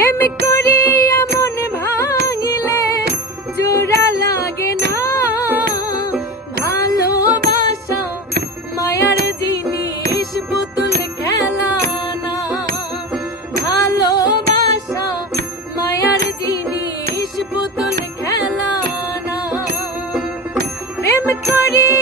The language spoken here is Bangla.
প্রেম করি মন ভাঙিলে জোড়া লাগে না ভালোবাসা মায়ার জিনিস পুতুল না ভালোবাসা মায়ার জিনিস পুতুল খেলানা প্রেম করি